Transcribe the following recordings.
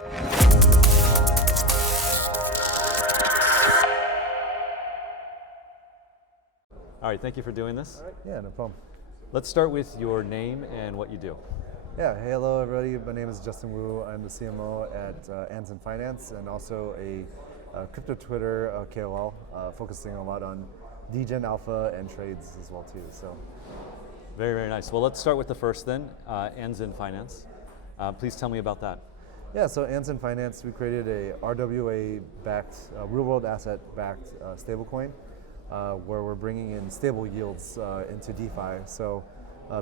All right, thank you for doing this. All right. Yeah, no problem. Let's start with your name and what you do. Yeah, hey, hello everybody. My name is Justin Wu. I'm the CMO at Anson Finance and also a crypto Twitter KOL, focusing a lot on degen alpha and trades as well too. So, very, very nice. Well, let's start with the first then, Anson Finance. Please tell me about that. Yeah, so Anson Finance, we created a RWA-backed, real-world asset-backed stablecoin, where we're bringing in stable yields into DeFi. So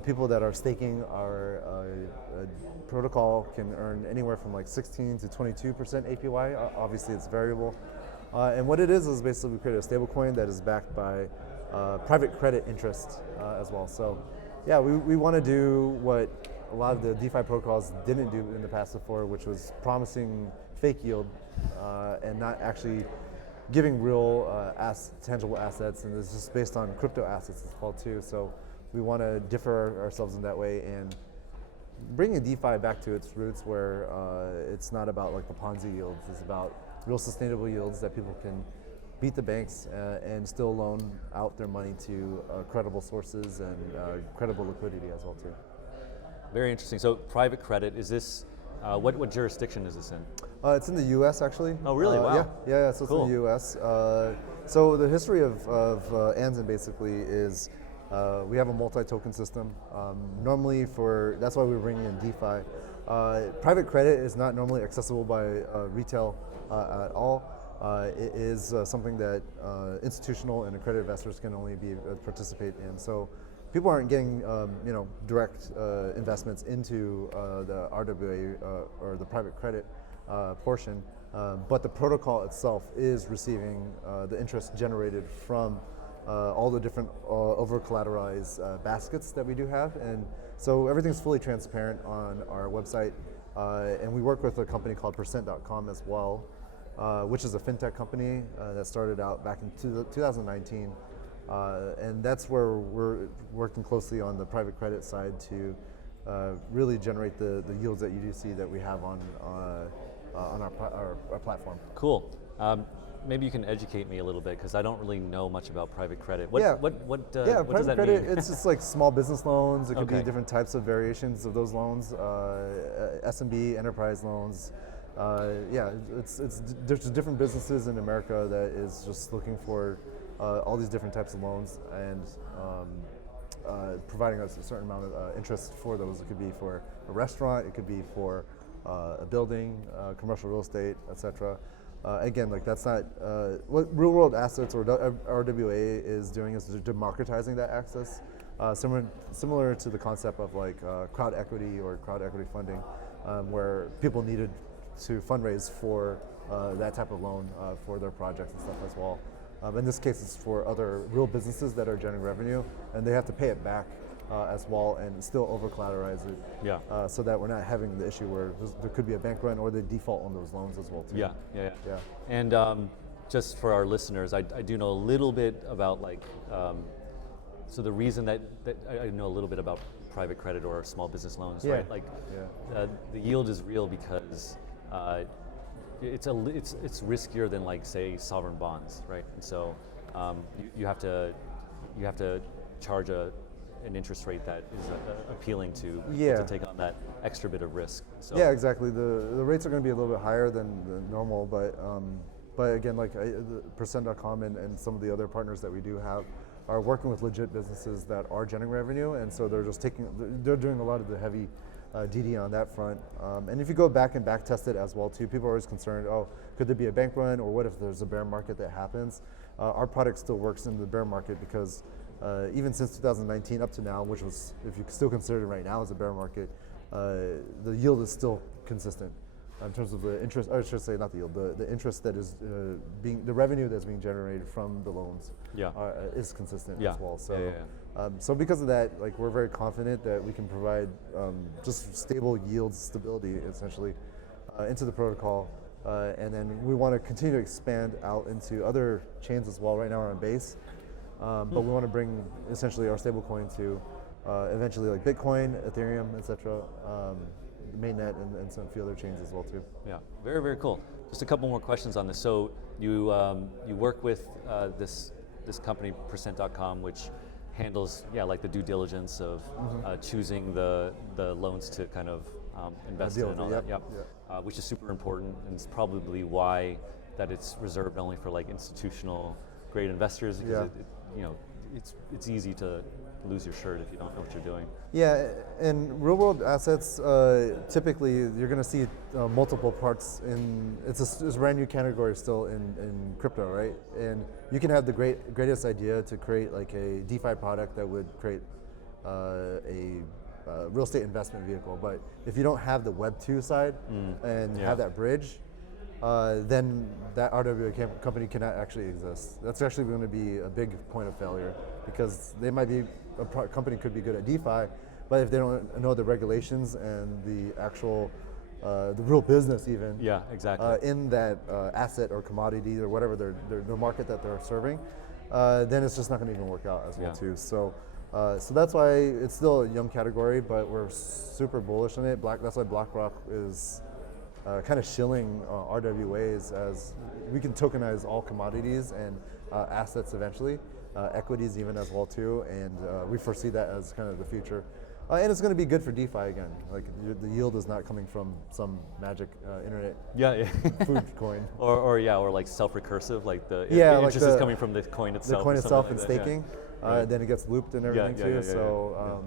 people that are staking our protocol can earn anywhere from like 16 to 22% APY. Obviously, it's variable. And what it is basically we created a stablecoin that is backed by private credit interest as well. So yeah, we want to do what a lot of the DeFi protocols didn't do in the past before, which was promising fake yield and not actually giving real tangible assets, and it's just based on crypto assets as well too. So we want to differ ourselves in that way and bringing DeFi back to its roots, where it's not about like the Ponzi yields. It's about real sustainable yields that people can beat the banks and still loan out their money to credible sources and credible liquidity as well too. Very interesting. So private credit, is this, what jurisdiction is this in? It's in the U.S. actually. Oh really? Wow. Yeah. So cool. It's in the U.S. So the history of Anson basically is we have a multi-token system. Normally that's why we're bringing in DeFi. Private credit is not normally accessible by retail at all. It is something that institutional and accredited investors can only participate in. So people aren't getting direct investments into the RWA or the private credit portion, but the protocol itself is receiving the interest generated from all the different over-collateralized baskets that we do have. And so everything's fully transparent on our website, and we work with a company called Bitcoin.com as well, which is a fintech company that started out back in 2019. And that's where we're working closely on the private credit side to really generate the yields that you do see that we have on our platform. Cool. Maybe you can educate me a little bit, because I don't really know much about private credit. What does that credit, mean? It's just like small business loans. It could Okay. be different types of variations of those loans, SMB, enterprise loans. There's different businesses in America that is just looking for all these different types of loans and providing us a certain amount of interest for those. It could be for a restaurant, it could be for a building, commercial real estate, etc. Again, like that's not what real world assets or RWA is doing, is democratizing that access. Similar to the concept of like crowd equity or crowd equity funding, where people needed to fundraise for that type of loan for their projects and stuff as well. In this case, it's for other real businesses that are generating revenue, and they have to pay it back as well and still over-collateralize it. Yeah. So that we're not having the issue where there could be a bank run or they default on those loans as well too. Yeah. And just for our listeners, I do know a little bit about like, so the reason that I know a little bit about private credit or small business loans, right? Like, the yield is real because it's riskier than like say sovereign bonds, right? And so you have to charge an interest rate that is appealing to take on that extra bit of risk. So. Yeah, exactly. The rates are going to be a little bit higher than the normal, but again, like Bitcoin.com and some of the other partners that we do have are working with legit businesses that are generating revenue, and so they're doing a lot of the heavy DD on that front. And if you go back and back test it as well too, people are always concerned, could there be a bank run, or what if there's a bear market that happens? Our product still works in the bear market because even since 2019 up to now, which was, if you still consider it right now as a bear market, the yield is still consistent in terms of the interest, or I should say not the yield, the interest that is the revenue that's being generated from the loans is consistent as well. So, so because of that, like we're very confident that we can provide just stable yield stability essentially into the protocol. And then we want to continue to expand out into other chains as well. Right now we're on Base, but we want to bring essentially our stablecoin to eventually like Bitcoin, Ethereum, etc. mainnet and some few other chains as well too. Yeah, very, very cool. Just a couple more questions on this. So you work with this company, Percent.com, which handles like the due diligence of choosing the loans to kind of invest in and all that. Yep. Which is super important, and it's probably why that it's reserved only for like institutional grade investors, because it's easy to lose your shirt if you don't know what you're doing. Yeah, in real world assets, typically you're going to see multiple parts in, it's a brand new category still in crypto, right? And you can have the greatest idea to create like a DeFi product that would create a real estate investment vehicle, but if you don't have the Web 2 side and have that bridge, then that RWA company cannot actually exist. That's actually going to be a big point of failure, because they might be, a company could be good at DeFi, but if they don't know the regulations and the actual, the real business even, in that asset or commodity or whatever their market that they're serving, then it's just not going to even work out as well too. So that's why it's still a young category, but we're super bullish on it. That's why BlackRock is kind of shilling RWAs, as we can tokenize all commodities and assets eventually, equities even as well too, and we foresee that as kind of the future. And it's going to be good for DeFi again. Like the yield is not coming from some magic internet food coin. Or like self-recursive, like the like interest is coming from the coin itself. The coin itself and like staking, then it gets looped and everything too. So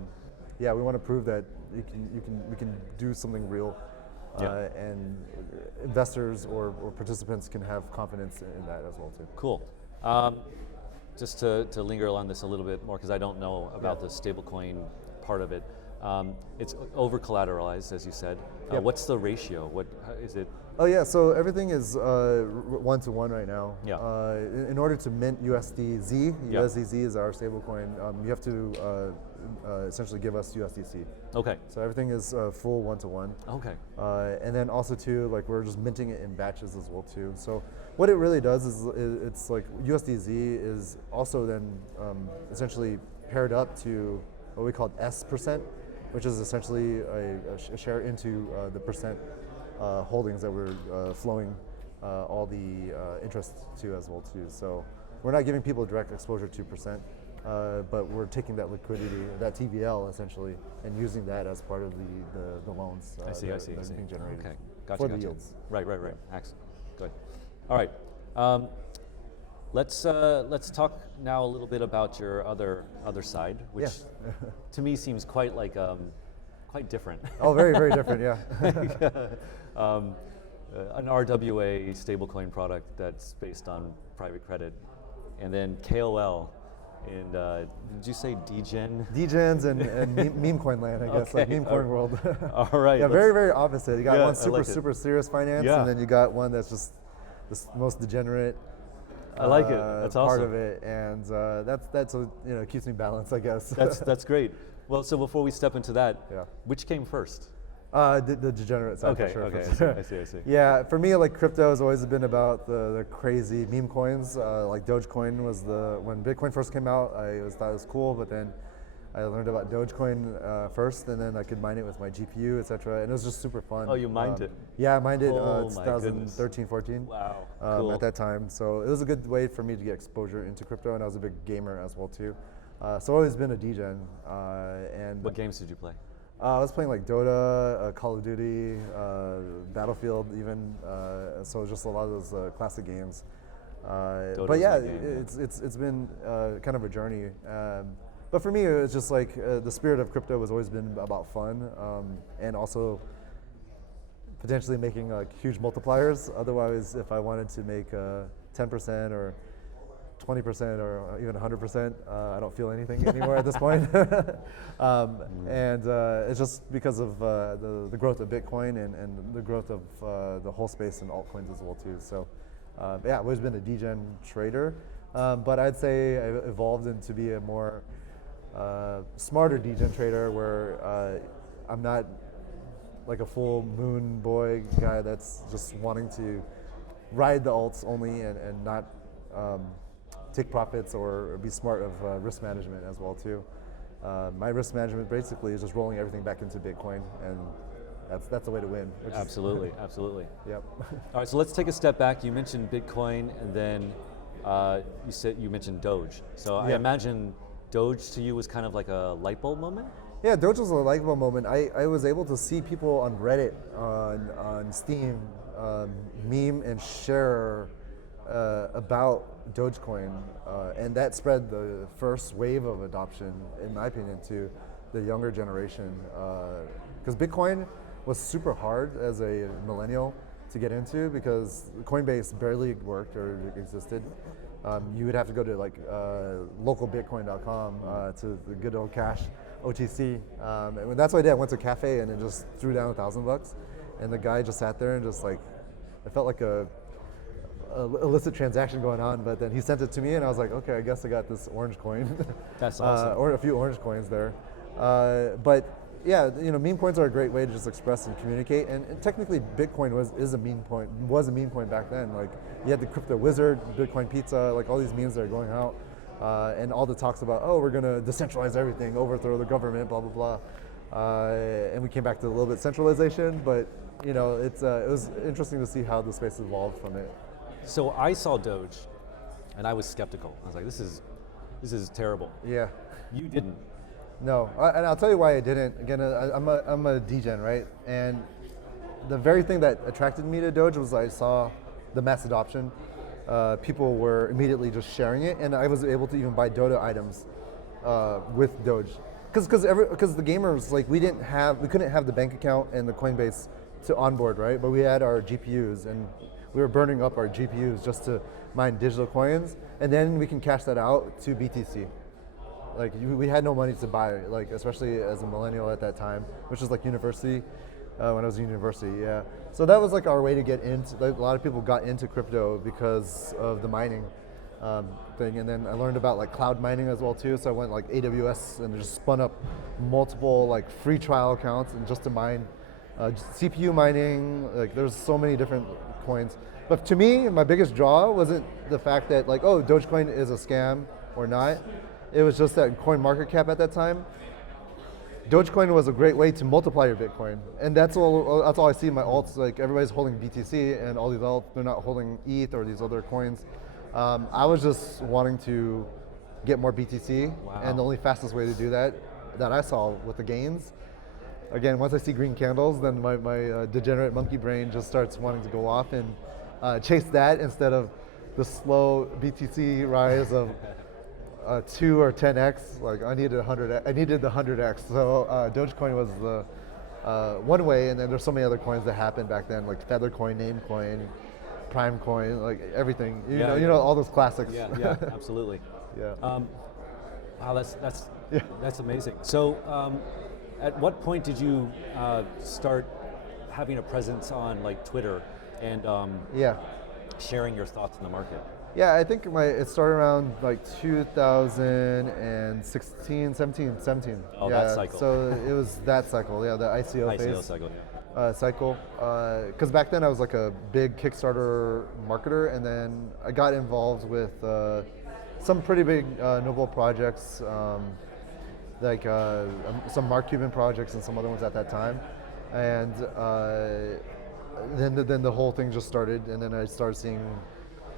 we want to prove that we can do something real. And investors or participants can have confidence in that as well too. Cool. Just to linger on this a little bit more, because I don't know about the stablecoin part of it. It's over collateralized, as you said. What's the ratio? What is it? Oh yeah, so everything is 1-to-1 right now. In order to mint USDZ, USDZ is our stablecoin. You have to essentially give us USDC. Okay. So everything is full 1-to-1. Okay. And then also too, like we're just minting it in batches as well too. So what it really does is it's like USDZ is also then essentially paired up to what we call S%, which is essentially a share into the percent holdings that we're flowing all the interest to as well too. So we're not giving people direct exposure to percent, but we're taking that liquidity, that TVL essentially, and using that as part of the loans I see. being generated for the yields. Right. Excellent. Good. All right. Let's talk now a little bit about your other side, which to me seems quite like quite different. Oh, very, very different. Yeah. An RWA stablecoin product that's based on private credit, and then KOL. And did you say degen? Degens and meme coin land, I guess, like meme coin world. All right. Yeah, very, very opposite. You got one super serious finance, and then you got one that's just the most degenerate. I like it. That's part awesome. of it, and that's keeps me balanced, I guess. That's great. Well, so before we step into that, which came first? The degenerate side, for sure. Okay, I see. Yeah, for me, like crypto has always been about the crazy meme coins. Like Dogecoin was when Bitcoin first came out, I thought it was cool, but then I learned about Dogecoin first, and then I could mine it with my GPU, etc. And it was just super fun. Oh, you mined it? Yeah, I mined it 2013, 14. Wow, cool. At that time. So it was a good way for me to get exposure into crypto, and I was a big gamer as well too. So I've always been a degen. And what games did you play? I was playing like Dota, Call of Duty, Battlefield even, so just a lot of those classic games. But yeah, it's been kind of a journey. But for me, it was just like the spirit of crypto has always been about fun, and also potentially making like huge multipliers. Otherwise, if I wanted to make 10% or 20% or even 100%, I don't feel anything anymore at this point. And it's just because of the growth of Bitcoin and the growth of the whole space and altcoins as well too. So yeah, I've always been a degen trader, but I'd say I evolved into be a more smarter degen trader, where I'm not like a full moon boy guy that's just wanting to ride the alts only and not take profits or be smart of risk management as well too. My risk management basically is just rolling everything back into Bitcoin and That's the way to win. Absolutely, absolutely. Yep. All right, so let's take a step back. You mentioned Bitcoin, and then you mentioned Doge. So I imagine Doge to you was kind of like a light bulb moment? Yeah, Doge was a light bulb moment. I was able to see people on Reddit, on Steam, meme and share about Dogecoin, and that spread the first wave of adoption, in my opinion, to the younger generation. Because Bitcoin was super hard as a millennial to get into because Coinbase barely worked or existed. You would have to go to like localbitcoin.com to the good old cash OTC. And that's what I did. I went to a cafe and then just threw down $1,000, and the guy just sat there and just like, it felt like a illicit transaction going on. But then he sent it to me, and I was like, okay, I guess I got this orange coin. That's awesome. Or a few orange coins there. But yeah, meme coins are a great way to just express and communicate. And technically, Bitcoin was a meme coin back then. Like you had the crypto wizard, Bitcoin pizza, like all these memes that are going out, and all the talks about, oh, we're gonna decentralize everything, overthrow the government, blah blah blah. And we came back to a little bit centralization, but it was interesting to see how the space evolved from it. So I saw Doge, and I was skeptical. I was like, this is terrible. Yeah. You didn't. No, and I'll tell you why I didn't. Again, I'm a degen, right? And the very thing that attracted me to Doge was I saw the mass adoption. People were immediately just sharing it, and I was able to even buy Dota items with Doge, because the gamers, like we couldn't have the bank account and the Coinbase to onboard, right? But we had our GPUs, and we were burning up our GPUs just to mine digital coins, and then we can cash that out to BTC. Like we had no money to buy, like especially as a millennial at that time, which was like university, when I was in university, yeah. So that was like our way to get into, like, a lot of people got into crypto because of the mining thing. And then I learned about like cloud mining as well too. So I went like AWS and just spun up multiple like free trial accounts and just to mine CPU mining. Like there's so many different coins. But to me, my biggest draw wasn't the fact that like, oh, Dogecoin is a scam or not. It was just that coin market cap at that time. Dogecoin was a great way to multiply your Bitcoin, and that's all I see in my alts. Like everybody's holding BTC, and all these alts, they're not holding ETH or these other coins. I was just wanting to get more BTC, and the only fastest way to do that I saw with the gains. Again, once I see green candles, then my degenerate monkey brain just starts wanting to go off and chase that instead of the slow BTC rise of 2 or 10x. Like I needed the 100x. So Dogecoin was the one way, and then there's so many other coins that happened back then, like Feathercoin, Namecoin, Primecoin, like everything. You know all those classics. Yeah, absolutely. Yeah. Wow, that's amazing. So, at what point did you start having a presence on like Twitter and sharing your thoughts in the market? Yeah, I think it started around like 2016, 17. Oh, yeah, that cycle. So it was that cycle, yeah, the ICO phase. Cycle. Because back then I was like a big Kickstarter marketer, and then I got involved with some pretty big noble projects, like some Mark Cuban projects and some other ones at that time. And then the whole thing just started, and then I started seeing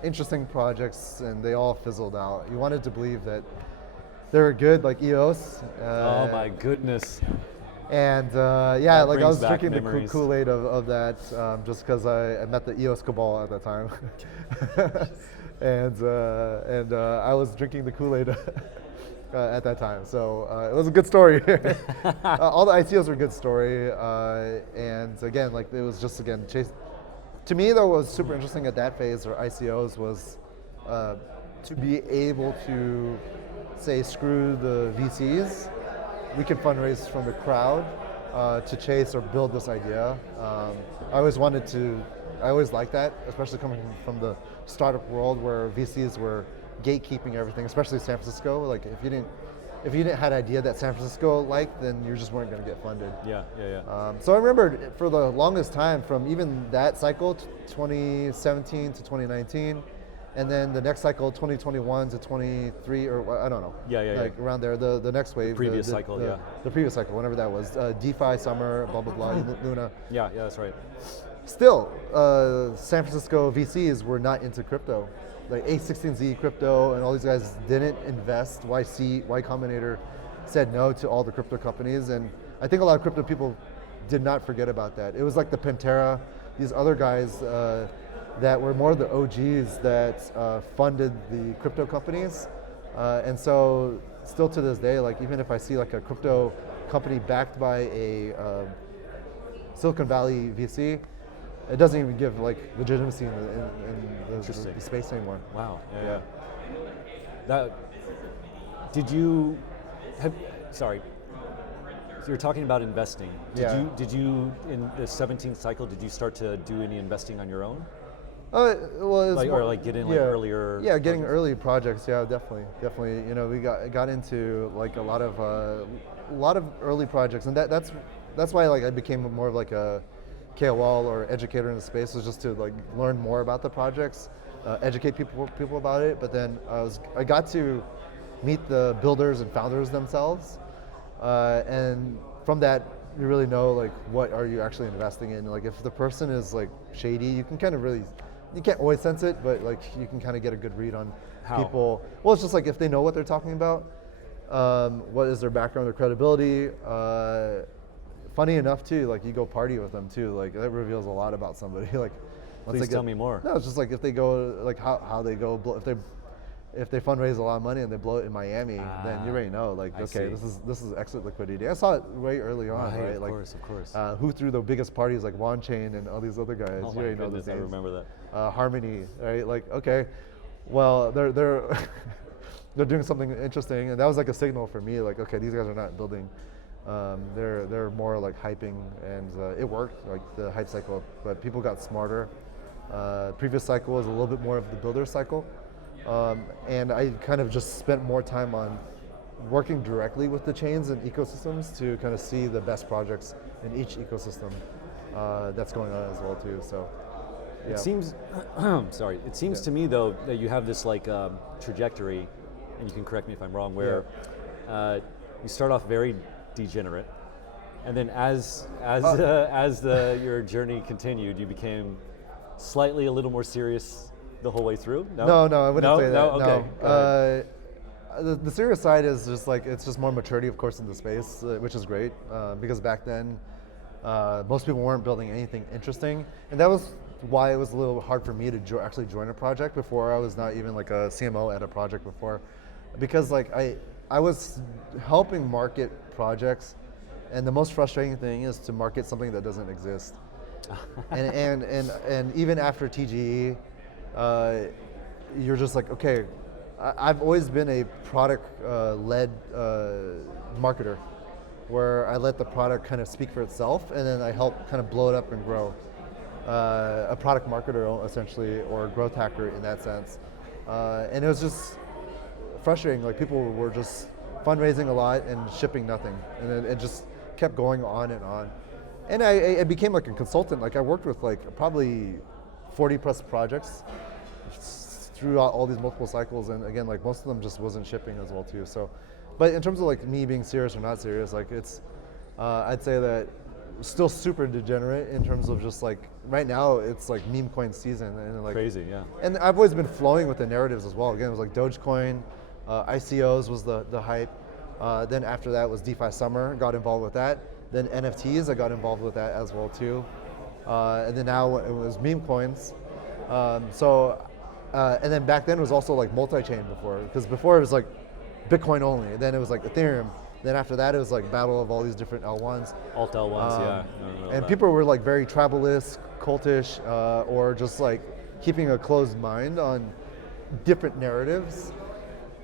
interesting projects, and they all fizzled out. You wanted to believe that they were good, like EOS. Oh my goodness. And I was drinking memories. The Kool-Aid of that just because I met the EOS cabal at that time. and I was drinking the Kool-Aid at that time. So it was a good story. All the ICOs were a good story. And again, like it was just, again, chase. To me, though, what was super interesting at that phase, or ICOs, was to be able to say, screw the VCs. We can fundraise from the crowd to chase or build this idea. I always liked that, especially coming from the startup world where VCs were gatekeeping everything, especially San Francisco. Like if you didn't have an idea that San Francisco liked, then you just weren't going to get funded. Yeah. So I remember for the longest time, from even that cycle, 2017 to 2019, And then the next cycle, 2021 to 23, or I don't know. Like around there, the next wave. Previous cycle, The previous cycle, whenever that was. DeFi summer, blah, blah, blah, Luna. Yeah, that's right. Still, San Francisco VCs were not into crypto. Like A16Z crypto and all these guys didn't invest. Y Combinator said no to all the crypto companies. And I think a lot of crypto people did not forget about that. It was like the Pantera, these other guys that were more the OGs that funded the crypto companies. And so still to this day, like even if I see like a crypto company backed by a Silicon Valley VC, it doesn't even give like legitimacy in the space anymore. Wow. Did you have, sorry, so you're talking about investing. Did you in the 17th cycle, did you start to do any investing on your own? Well, it's or like get in like earlier. Yeah, getting early projects. Yeah, definitely. You know, we got into like a lot of early projects, and that's why like I became more of like a KOL or educator in the space, was just to like learn more about the projects, educate people about it. But then I got to meet the builders and founders themselves, and from that you really know like what are you actually investing in. Like if the person is like shady, you can kind of really. You can't always sense it, but like you can kind of get a good read on people. Well, it's just like if they know what they're talking about, what is their background, their credibility. Funny enough too, like you go party with them too, like that reveals a lot about somebody. Like, please tell me more. No, it's just like if they go, like how they go, if they fundraise a lot of money and they blow it in Miami, then you already know, like, okay, this is exit liquidity. I saw it way early on, right? Of course. Who threw the biggest parties, like Wan Chain and all these other guys. Oh you already know those names. I remember that. Harmony, right? Like, okay, well, they're they're doing something interesting, and that was like a signal for me, like, okay, these guys are not building. They're more like hyping, and it worked, like the hype cycle, but people got smarter. Previous cycle was a little bit more of the builder cycle. And I kind of just spent more time on working directly with the chains and ecosystems to kind of see the best projects in each ecosystem that's going on as well too. So yeah. It seems, it seems to me though that you have this like trajectory, and you can correct me if I'm wrong, where you start off very degenerate, and then as your journey continued, you became slightly a little more serious the whole way through? No, I wouldn't say that. No, okay. The serious side is just like, it's just more maturity, of course, in the space, which is great, because back then, most people weren't building anything interesting, and that was why it was a little hard for me to actually join a project before. I was not even like a CMO at a project before, because like I was helping market projects, and the most frustrating thing is to market something that doesn't exist. and even after TGE, you're just like, okay, I've always been a product-led marketer, where I let the product kind of speak for itself, and then I help kind of blow it up and grow. A product marketer, essentially, or a growth hacker in that sense. And it was just frustrating. Like, people were just fundraising a lot and shipping nothing, and it just kept going on and on. And I became like a consultant. Like, I worked with like probably 40 plus projects throughout all these multiple cycles, and again, like most of them just wasn't shipping as well too. So, but in terms of like me being serious or not serious, like it's, I'd say that still super degenerate in terms of just like, right now it's like meme coin season, and like crazy, yeah. And I've always been flowing with the narratives as well. Again, it was like Dogecoin, ICOs was the hype. Then after that was DeFi summer, got involved with that. Then NFTs, I got involved with that as well too. And then now it was meme coins. And then back then it was also like multi-chain because before it was like Bitcoin only. Then it was like Ethereum. Then after that it was like battle of all these different L1s. Alt L1s, yeah. And people were like very tribalist, cultish, or just like keeping a closed mind on different narratives.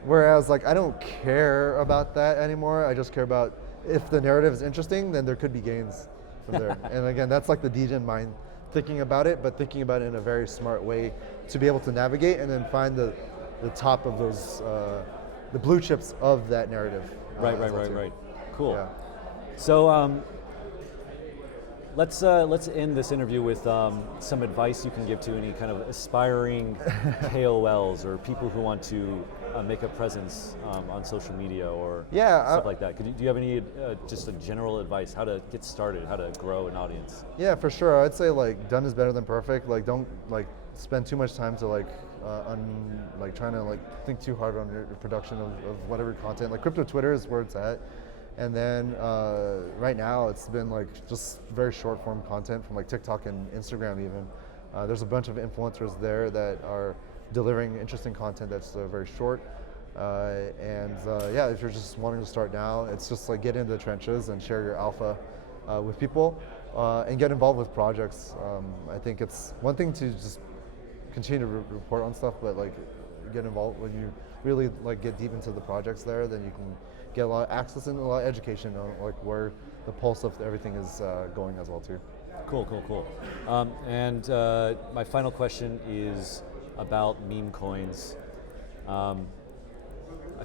Whereas like I don't care about that anymore. I just care about if the narrative is interesting, then there could be gains from there. And again, that's like the degen mind thinking about it, but thinking about it in a very smart way to be able to navigate and then find the top of those, the blue chips of that narrative. Right. Cool. Yeah. So let's end this interview with some advice you can give to any kind of aspiring KOLs or people who want to make a presence on social media or stuff like that. Do you have any just a general advice how to get started, how to grow an audience? Yeah, for sure. I'd say like done is better than perfect. Like don't like spend too much time to trying to think too hard on your production of whatever content. Like crypto Twitter is where it's at. And then right now it's been like just very short form content from like TikTok and Instagram even. There's a bunch of influencers there that are delivering interesting content that's very short. If you're just wanting to start now, it's just like get into the trenches and share your alpha with people and get involved with projects. I think it's one thing to just continue to report on stuff, but like get involved when you really like get deep into the projects there, then you can get a lot of access and a lot of education on like where the pulse of everything is going as well too. Cool. My final question is about meme coins. I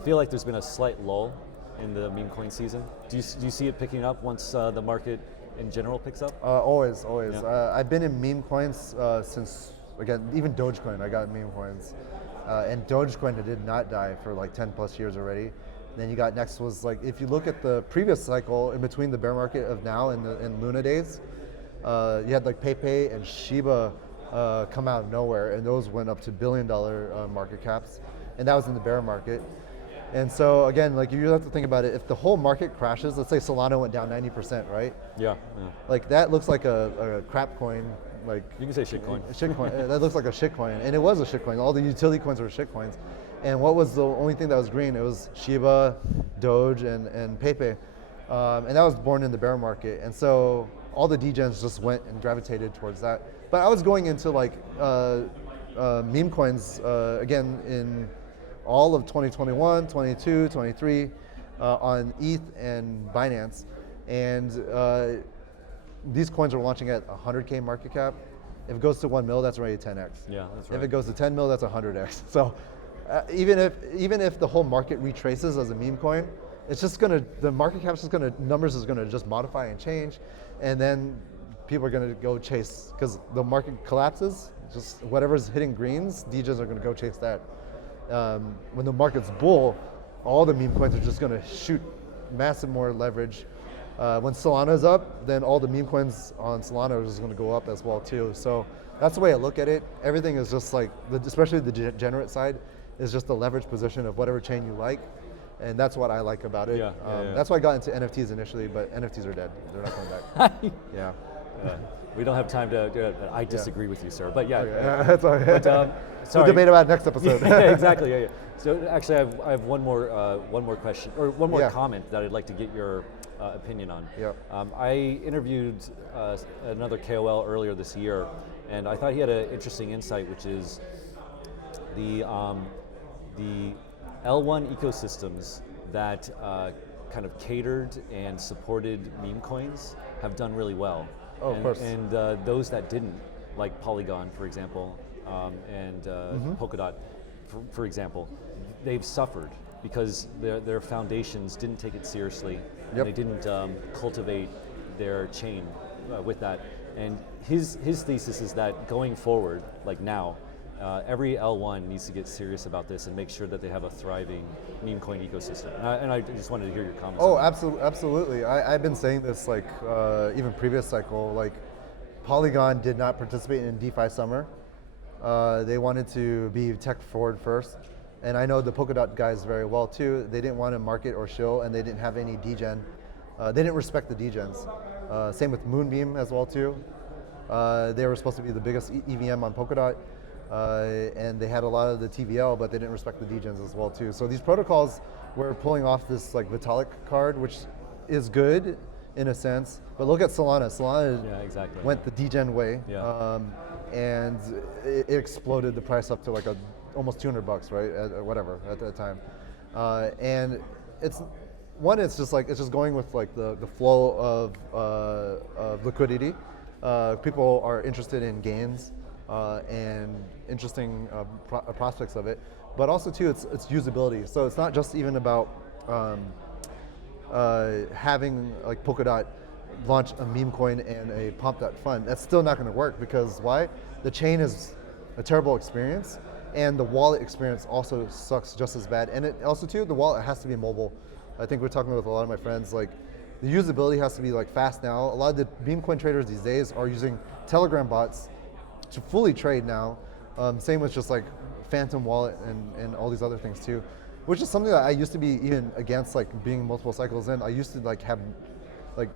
feel like there's been a slight lull in the meme coin season. Do you see it picking up once the market in general picks up? Always. Yeah. I've been in meme coins since, again, even Dogecoin, I got meme coins. And Dogecoin did not die for like 10 plus years already. Then you got next was like, if you look at the previous cycle in between the bear market of now and Luna days, you had like Pepe and Shiba come out of nowhere, and those went up to $1 billion market caps, and that was in the bear market. And so again, like you have to think about it, if the whole market crashes, let's say Solana went down 90%, right? Yeah. Like that looks like a crap coin. Like you can say shitcoin. Shitcoin. That looks like a shitcoin, and it was a shitcoin. All the utility coins were shitcoins. And what was the only thing that was green? It was Shiba, Doge, and Pepe. And that was born in the bear market. And so all the degens just went and gravitated towards that. But I was going into like meme coins again in all of 2021, 22, 23 on ETH and Binance. And these coins are launching at 100K market cap. If it goes to 1 mil, that's already 10x. Yeah, that's right. If it goes to 10 mil, that's 100x. So even if the whole market retraces as a meme coin, it's just the market cap is just numbers is gonna just modify and change, and then people are gonna go chase, because the market collapses, just whatever's hitting greens, DJs are gonna go chase that. When the market's bull, all the meme coins are just gonna shoot massive more leverage. When Solana is up, then all the meme coins on Solana are just going to go up as well too. So that's the way I look at it. Everything is just like, especially the degenerate side, is just the leverage position of whatever chain you like, and that's what I like about it. Yeah. That's why I got into NFTs initially, but NFTs are dead. They're not coming back. Yeah. We don't have time to. I disagree with you, sir. But yeah. That's all right. But, sorry. We'll debate about it next episode. Yeah, exactly. Yeah. So actually, I have one more question or one more comment that I'd like to get your opinion on. Yeah. I interviewed another KOL earlier this year, and I thought he had an interesting insight, which is the L1 ecosystems that kind of catered and supported meme coins have done really well. Oh, of course. And those that didn't, like Polygon, for example, and Polkadot, for example, they've suffered because their foundations didn't take it seriously. Yep. They didn't cultivate their chain with that. And his thesis is that going forward, like now, every L1 needs to get serious about this and make sure that they have a thriving meme coin ecosystem. And I just wanted to hear your comments. Oh, absolutely. I've been saying this like even previous cycle, like Polygon did not participate in DeFi Summer. They wanted to be tech forward first. And I know the Polkadot guys very well too. They didn't want to market or show, and they didn't have any degen. They didn't respect the degens. Same with Moonbeam as well too. They were supposed to be the biggest EVM on Polkadot, and they had a lot of the TVL, but they didn't respect the degens as well too. So these protocols were pulling off this like Vitalik card, which is good in a sense. But look at Solana. Solana went the degen way, and it exploded the price up to like almost $200, right? At that time, and it's just going with like the flow of liquidity. People are interested in gains and interesting prospects of it, but also too it's usability. So it's not just even about having like Polkadot launch a meme coin and a pump.fund. That's still not going to work because why? The chain is a terrible experience, and the wallet experience also sucks just as bad. And it also too, the wallet has to be mobile. I think we're talking with a lot of my friends, like the usability has to be like fast now. A lot of the meme coin traders these days are using Telegram bots to fully trade now. Same with just like Phantom Wallet and all these other things too, which is something that I used to be even against, like being multiple cycles in. I used to like have, like,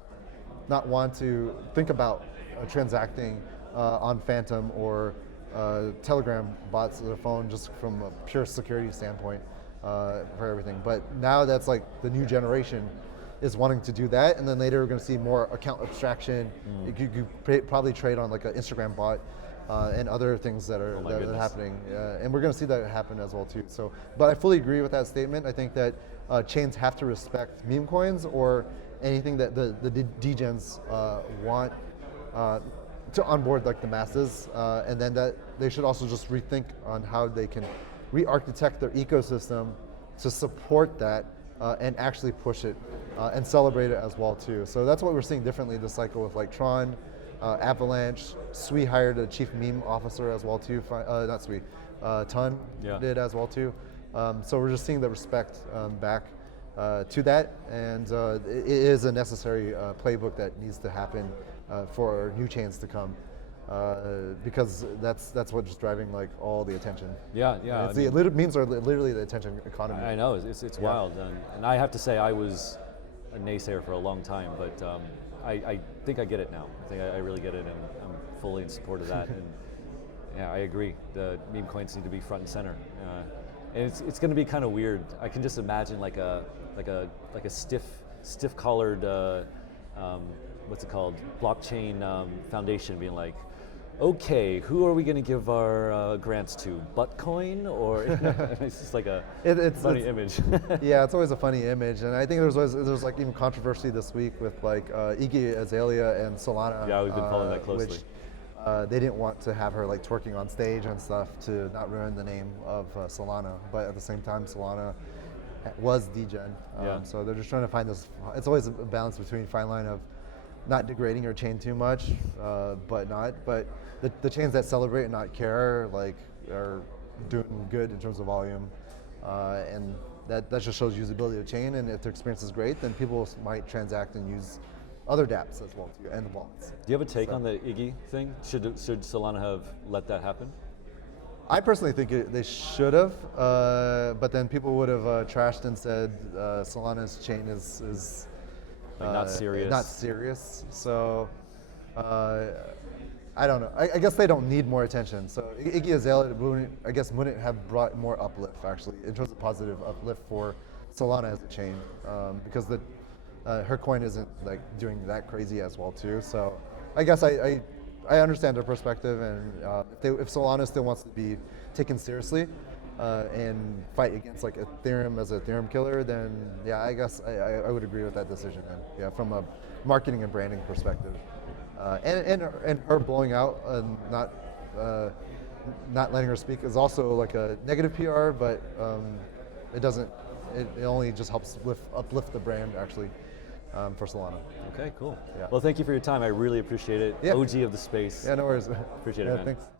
not want to think about transacting on Phantom or Telegram bots of the phone just from a pure security standpoint for everything. But now that's like the new generation is wanting to do that, and then later we're going to see more account abstraction. You probably trade on like an Instagram bot and other things that are, that are happening, and we're going to see that happen as well too. So, but I fully agree with that statement. I think that chains have to respect meme coins or anything that the degens want to onboard like the masses, and then that they should also just rethink on how they can re-architect their ecosystem to support that and actually push it and celebrate it as well too. So that's what we're seeing differently this cycle with like Tron, Avalanche. Sui hired a chief meme officer as well too. Not Sui, Ton did as well too. So we're just seeing the respect back to that, and it is a necessary playbook that needs to happen for new chains to come, because that's what's just driving like all the attention. Yeah. Memes are literally the attention economy. I know, it's wild, and I have to say I was a naysayer for a long time, but I think I get it now. I think I really get it, and I'm fully in support of that. And yeah, I agree. The meme coins need to be front and center, and it's going to be kind of weird. I can just imagine like a stiff collared what's it called, blockchain foundation being like, okay, who are we going to give our grants to? Buttcoin, or it's just like a funny image. Yeah, it's always a funny image, and I think there's like even controversy this week with like Iggy Azalea and Solana. Yeah, we've been following that closely. Which, they didn't want to have her like twerking on stage and stuff to not ruin the name of Solana, but at the same time, Solana was degen. So they're just trying to find this. It's always a balance between a fine line of not degrading your chain too much, but the chains that celebrate and not care like are doing good in terms of volume, and that just shows usability of the chain. And if their experience is great, then people might transact and use other dApps as well too, and wallets. Do you have a take on the Iggy thing? Should Solana have let that happen? I personally think they should have, but then people would have trashed and said Solana's chain is like not serious. Not serious. So I don't know. I guess they don't need more attention. So Iggy Azalea wouldn't have brought more uplift actually in terms of positive uplift for Solana as a chain, because her coin isn't like doing that crazy as well too. So I guess I understand their perspective, and if Solana still wants to be taken seriously and fight against like Ethereum as a Ethereum killer, then yeah, I guess I would agree with that decision. And yeah, from a marketing and branding perspective, and her blowing out and not letting her speak is also like a negative PR, but it doesn't. It only just helps uplift the brand actually. For Solana. Okay, cool. Yeah. Well, thank you for your time. I really appreciate it. Yeah. OG of the space. Yeah, no worries. Appreciate it, man. Thanks.